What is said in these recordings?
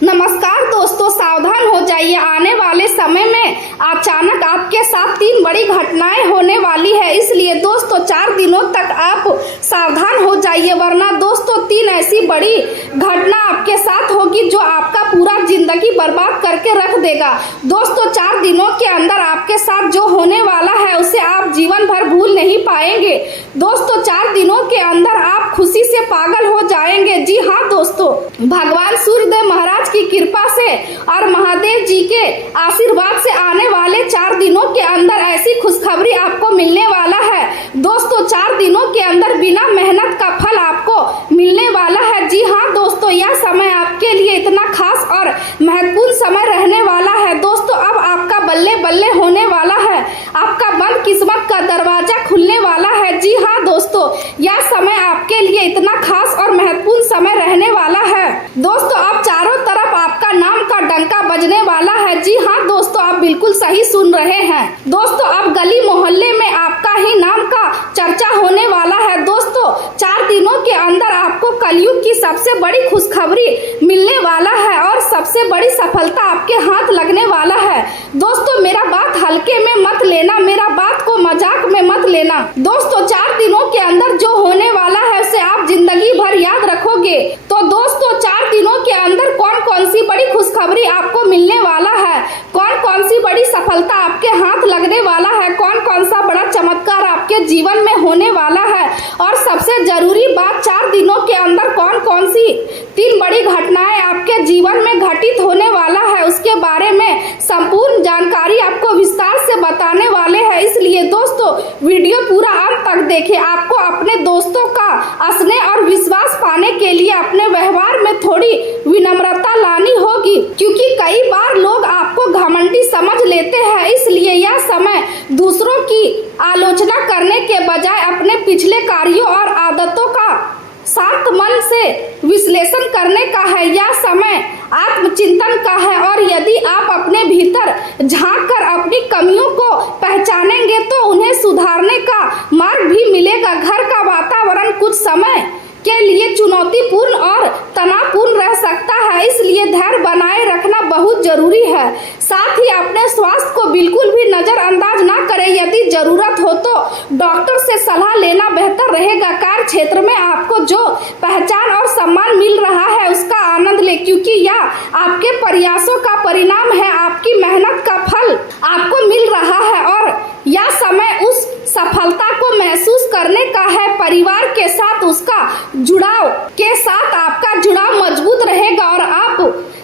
नमस्कार दोस्तों, सावधान हो जाइए। आने वाले समय में अचानक आपके साथ 3 बड़ी घटनाएं होने वाली है, इसलिए दोस्तों 4 दिनों तक आप सावधान हो जाइए, वरना दोस्तों 3 ऐसी बड़ी घटना आपके साथ होगी जो आपका पूरा जिंदगी बर्बाद करके रख देगा। दोस्तों 4 दिनों के अंदर आपके साथ जो होने वाला है उसे आप जीवन भर भूल नहीं पाएंगे। दोस्तों 4 दिनों के अंदर आप खुशी से पागल हो जाएंगे। जी हाँ दोस्तों, भगवान सूर्यदेव महाराज की कृपा से और महादेव जी के आशीर्वाद से आने वाले 4 दिनों के अंदर ऐसी खुशखबरी आपको मिलने वाला है। दोस्तों 4 दिनों के अंदर बिना मेहनत का फल आपको मिलने वाला है। जी हाँ दोस्तों, यह समय आपके लिए इतना खास और महत्वपूर्ण समय रहने वाला है। दोस्तों अब आपका बल्ले बल्ले होने वाला है, आपका बंद किस्मत का दरवाजा खुलने वाला है। जी हाँ दोस्तों, यह समय आपके लिए इतना खास और महत्वपूर्ण समय रहने वाला है। दोस्तों अब चारों तरफ आपका नाम का डंका बजने वाला है। जी हाँ दोस्तों, आप बिल्कुल सही सुन रहे हैं। दोस्तों अब गली मोहल्ले में आपका ही नाम का चर्चा होने वाला है। दोस्तों 4 दिनों के अंदर आपको कलयुग की सबसे बड़ी खुशखबरी मिलने वाला है और सबसे बड़ी सफलता आपके हाथ लगने वाला है। दोस्तों मेरा बात हल्के में मत लेना, मेरा बात को मजाक में मत लेना। दोस्तों 4 दिनों के अंदर जो होने वाला है उसे आप जिंदगी भर याद रखोगे। तो दोस्तों 4 दिनों के अंदर कौन कौन सी बड़ी खुशखबरी आपको मिलने वाला है, कौन कौन सी बड़ी सफलता आपके हाथ लगने वाला है, कौन कौन सा बड़ा चमत्कार आपके जीवन में होने वाला है, और सबसे जरूरी बात 4 दिनों के अंदर कौन कौन सी 3 बड़ी घटनाएं आपके जीवन में घटित होने वाला है, उसके बारे में संपूर्ण जानकारी आपको विस्तार से बताने वाले हैं। इसलिए दोस्तों वीडियो पूरा अंत तक देखें। आपको अपने दोस्तों का स्नेह और विश्वास पाने के लिए अपने व्यवहार में थोड़ी विनम्रता लानी होगी, क्योंकि कई बार लोग आपको घमंडी समझ लेते हैं। इसलिए यह समय दूसरों की आलोचना करने के बजाय अपने पिछले कार्यों और आदतों का शांत मन से विश्लेषण करने का है। यह समय आत्मचिंतन का है और यदि आप अपने भीतर झांक कर अपनी कमियों को पहचानेंगे तो उन्हें सुधारने का मार्ग भी मिलेगा। घर का वातावरण कुछ समय के लिए चुनौतीपूर्ण और तनावपूर्ण रह सकता है, इसलिए धैर्य बनाए रखना बहुत जरूरी है। साथ ही अपने स्वास्थ्य को बिल्कुल भी नजरअंदाज ना करें। यदि जरूरत हो तो डॉक्टर से सलाह लेना बेहतर रहेगा। कार्य क्षेत्र में आपको जो पहचान और सम्मान मिल रहा है उसका आनंद ले, क्योंकि यह आपके प्रयासों का परिणाम है, आपकी मेहनत का फल आपको मिल रहा है और यह समय उस सफलता को महसूस करने का है। परिवार के साथ उसका जुड़ाव के साथ आपका जुड़ाव मजबूत रहेगा और आप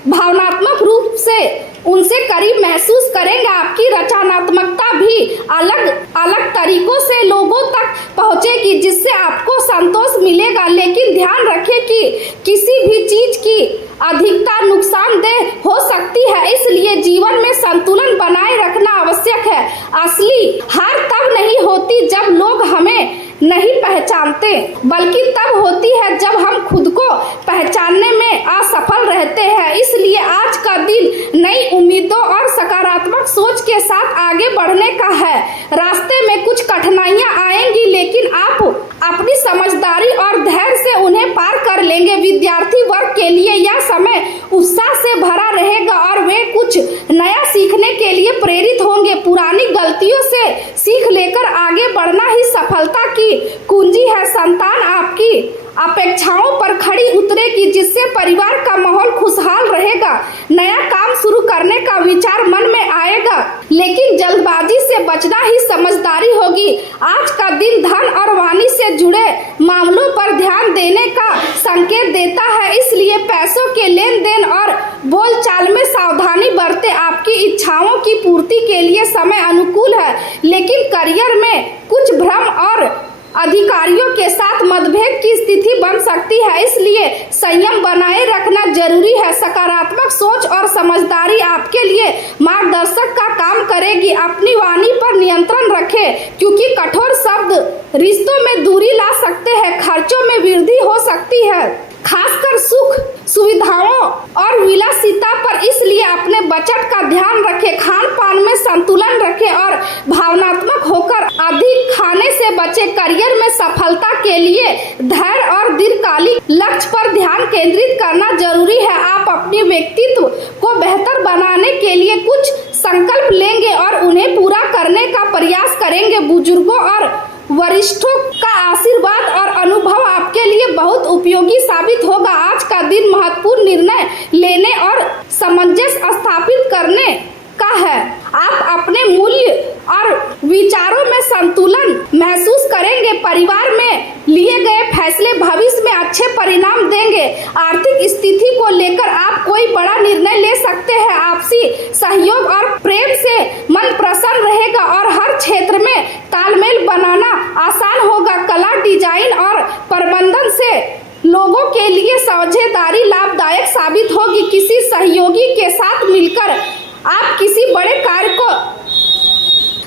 भावनात्मक रूप से उनसे करीब महसूस करेंगे। आपकी रचनात्मकता भी अलग अलग तरीकों से लोगों तक पहुंचेगी, जिससे आपको संतोष मिलेगा। लेकिन ध्यान रखें कि किसी भी चीज की अधिकता नुकसानदेह हो सकती है, इसलिए जीवन में संतुलन बनाए रखना आवश्यक है। असली हार तब नहीं होती जब लोग हमें नहीं पहचानते, बल्कि तब होती है जब हम खुद को पहचानने में असफल रहते हैं। इसलिए आज का दिन नई उम्मीदों और सकारात्मक सोच के साथ आगे बढ़ने का है। रास्ते में कुछ कठिनाइयां आएंगी, लेकिन आप अपनी समझदारी और धैर्य से उन्हें पार कर लेंगे। विद्यार्थी वर्ग के लिए यह समय उत्साह से भरा रहेगा और वे कुछ नया सीखने के लिए प्रेरित होंगे। पुरानी गलतियों से सीख लेकर आगे बढ़ना ही सफलता की कुंजी है। संतान आपकी अपेक्षाओं पर खड़ी उतरेगी, जिससे परिवार का माहौल खुशहाल रहेगा। नया काम शुरू करने का विचार मन में आएगा, लेकिन जल्दबाजी से बचना ही समझदारी होगी। आज का दिन धन और वाणी से जुड़े मामलों पर ध्यान देने का संकेत देता है, इसलिए पैसों के लेन देन और बोलचाल में सावधानी बरतें। आपकी इच्छाओं की पूर्ति के लिए समय अनुकूल है, लेकिन करियर में कुछ भ्रम और अधिकारियों के साथ मतभेद की स्थिति बन सकती है, इसलिए संयम बनाए रखना जरूरी है। सकारात्मक सोच और समझदारी आपके लिए मार्गदर्शक का काम करेगी। अपनी वाणी पर नियंत्रण रखें, क्योंकि कठोर शब्द रिश्तों में दूरी ला सकते हैं, खर्चों में वृद्धि हो सकती है, खासकर सुख सुविधाओं और विलासिता पर। इसलिए अपने बचत का ध्यान रखें, खान पान में संतुलन रखें और भावनात्मक होकर अधिक खाने से बचें। करियर में सफलता के लिए धैर्य और दीर्घकालिक लक्ष्य पर ध्यान केंद्रित करना जरूरी है। आप अपनी व्यक्तित्व को बेहतर बनाने के लिए कुछ संकल्प लेंगे और उन्हें पूरा करने का प्रयास करेंगे। बुजुर्गों और वरिष्ठों का आशीर्वाद और अनुभव आपके लिए बहुत उपयोगी साबित होगा। आज का दिन महत्वपूर्ण निर्णय लेने और सामंजस्य स्थापित करने का है। आप अपने मूल्य और विचारों में संतुलन महसूस करेंगे। परिवार में लिए गए फैसले भविष्य में अच्छे परिणाम देंगे। आर्थिक स्थिति को लेकर आप कोई बड़ा निर्णय ले सकते हैं। आपसी सहयोग और प्रेम से मन प्रसन्न रहेगा और हर क्षेत्र में तालमेल बनाना आसान होगा। कला, डिजाइन और प्रबंधन से लोगों के लिए साझेदारी लाभदायक साबित होगी। किसी सहयोगी के साथ मिलकर आप किसी बड़े कार्य को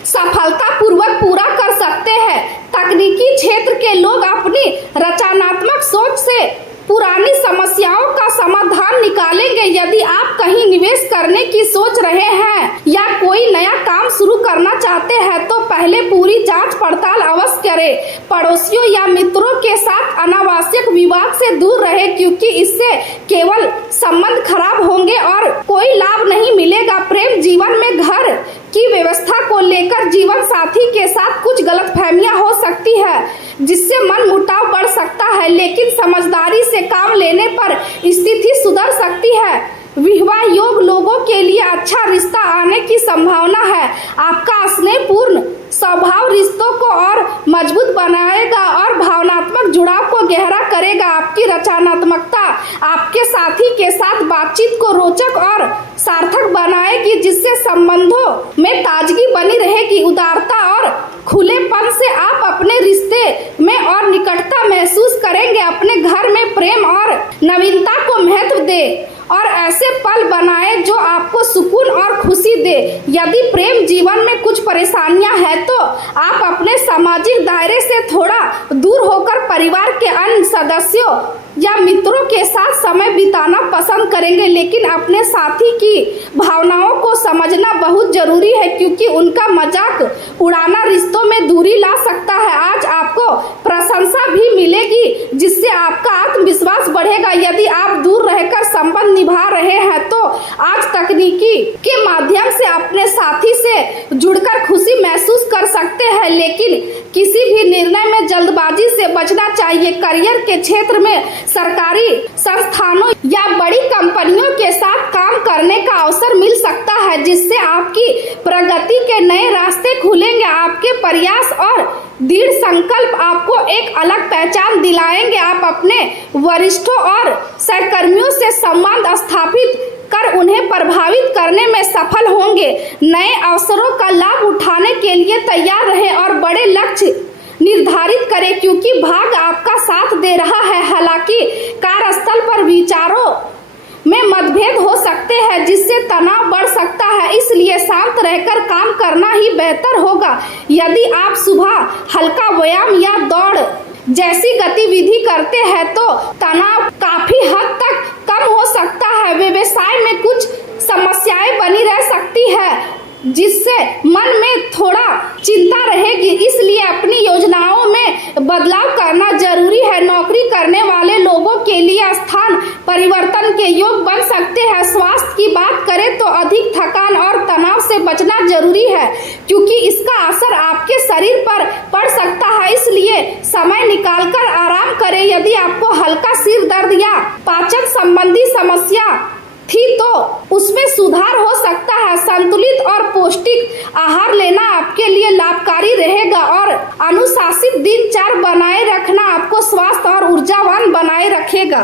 सफलतापूर्वक पूरा कर सकते हैं। तकनीकी क्षेत्र के लोग अपनी रचनात्मक सोच से पुरानी समस्याओं का समाधान निकालेंगे। यदि आप कहीं निवेश करने की सोच रहे हैं या कोई नया काम शुरू करना चाहते हैं तो पहले पूरी जांच पड़ताल अवश्य करें। पड़ोसियों या मित्रों के साथ अनावश्यक विवाद से दूर रहें, क्योंकि इससे केवल संबंध खराब होंगे और कोई लाभ नहीं मिलेगा। प्रेम जीवन में घर की व्यवस्था को लेकर जीवन साथी के साथ कुछ गलतफहमियां हो सकती है, जिससे मन मुटाव बढ़ सकता है, लेकिन समझदारी से काम लेने पर स्थिति सुधर सकती है। विवाह योग लोगों के लिए अच्छा रिश्ता आने की संभावना है। आपका स्नेहपूर्ण स्वभाव रिश्तों को और मजबूत बनाएगा और भावनात्मक जुड़ाव को गहरा करेगा। आपकी रचनात्मकता आपके साथी के साथ बातचीत को रोचक और सार्थक बनाएगी, जिससे संबंधों में ताजगी बनी रहेगी। उदारता और खुलेपन से आप अपने रिश्ते में और निकटता महसूस करेंगे। अपने घर में प्रेम और नवीनता को महत्व दें और ऐसे पल बनाए जो आपको सुकून और खुशी दे। यदि प्रेम जीवन में कुछ परेशानियां हैं तो आप अपने सामाजिक दायरे से थोड़ा दूर होकर परिवार के अन्य सदस्यों या मित्रों के साथ समय बिताना पसंद करेंगे, लेकिन अपने साथी की भावनाओं को समझना बहुत जरूरी है, क्योंकि उनका मजाक उड़ाना रिश्तों में दूरी ला सकता है। आज आपको प्रशंसा भी मिलेगी, जिससे आपका आत्मविश्वास बढ़ेगा। यदि आप दूर रहकर संबंध निभा रहे हैं तो आज तकनीकी के माध्यम से अपने साथी से जुड़कर खुशी महसूस कर सकते हैं, लेकिन किसी भी निर्णय में जल्दबाजी से बचना चाहिए। करियर के क्षेत्र में सरकारी संस्थानों या बड़ी कंपनियों के साथ काम करने का अवसर मिल सकता है, जिससे आपकी प्रगति के नए रास्ते खुलेंगे। आपके प्रयास और दृढ़ संकल्प आपको एक अलग पहचान दिलाएंगे। आप अपने वरिष्ठों और सहकर्मियों से संबंध स्थापित कर उन्हें प्रभावित करने में सफल होंगे। नए अवसरों का लाभ उठाने के लिए तैयार रहें और बड़े लक्ष्य निर्धारित करें, क्योंकि भाग्य आपका साथ दे रहा है। हालांकि कार्यस्थल पर विचारों में मतभेद हो सकते हैं, जिससे तनाव बढ़ सकता है, इसलिए शांत रहकर काम करना ही बेहतर होगा। यदि आप सुबह हल्का व्यायाम या दौड़ जैसी गतिविधि करते हैं तो तनाव काफी हद तक कम हो सकता है। व्यवसाय में कुछ समस्याएं बनी रह सकती है, जिससे मन में थोड़ा चिंता रहेगी, इसलिए अपनी योजनाओं में बदलाव करना जरूरी है। नौकरी करने वाले लोगों के लिए स्थान परिवर्तन के योग बन सकते हैं। स्वास्थ्य की बात करें तो अधिक थकान और तनाव से बचना जरूरी है, क्योंकि इसका असर आपके शरीर पर पड़ सकता है, इसलिए समय निकालकर आराम करें। यदि आपको हल्का सिर दर्द या पाचन संबंधी समस्या थी तो उसमें सुधार हो सकता है। संतुलित और पौष्टिक आहार लेना आपके लिए लाभकारी रहेगा और अनुशासित दिनचर्या बनाए रखना आपको स्वस्थ और ऊर्जावान बनाए रखेगा।